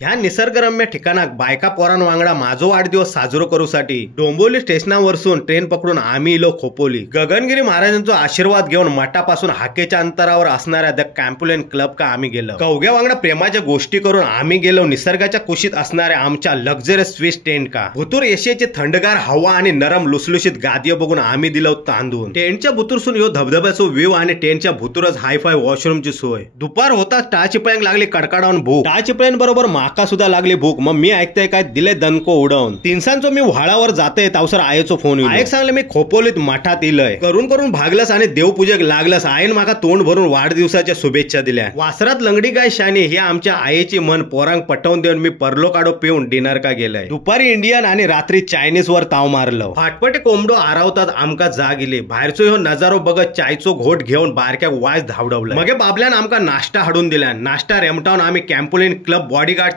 ह्या निसर्गरम्य ठिकाणाक बायका पोरान वांगडा माझो वाढदिवस साजरो करूसाठी डोंबिवली स्टेशनावरसून ट्रेन पकडून आम्ही इलो खोपोली. गगनगिरी महाराजांचा आशीर्वाद घेऊन मठापासून हाकेच्या अंतरावर असणाऱ्या द कॅम्पुलेन क्लब का आम्ही गेलो. कवग्या वांगडा प्रेमाच्या गोष्टी करून आम्ही गेलो निसर्गाच्या कुशीत असणाऱ्या आमच्या लक्झरियस स्विस टेंट का. भुतूर एशियाची थंडगार हवा आणि नरम लुसलुशीत गादीय बघून आम्ही दिलो तांदून. टेंटच्या भुतूरसून यो धबधब्याचो व्ह्यू आणि टेंटच्या भुतूरच हायफाय वॉशरूमची सोय. दुपार होता टाळचिपळ्यांक लागली कडकडावून भूक. टाळचिपळ्यांबरोबर माका सुद्धा लागली भूक. मग मी ऐकतोय काय दिले दणको उडवून. तिनसांचो मी व्हाळावर जातोय तावसर आईचो फोन येईल. आईक सांगले मी खोपोलीत मठात इलय. करून करून भागलस आणि देवपूजेक लागलस. आईन माका तोंड भरून वाढदिवसाच्या शुभेच्छा दिल्या. वासरात लंगडी गाय शानी ही आमच्या आईची मन पोरांक पटवून देऊन मी परलो काढो पिऊन डिनर का गेलय. दुपारी इंडियन आणि रात्री चायनीज वर ताव मारलो. फाटपटे कोंबडो आरावतात आमका जाग इली. बाहेरचो ह्यो नजारो बघत चायचो घोट घेऊन बारक्याक वाज धावडवलं. मगे बाबल्यान आमका नाश्ता हाडून दिल्या. नाश्ता रेमटावून आम्ही कॅम्पुलेन क्लब बॉडीगार्ड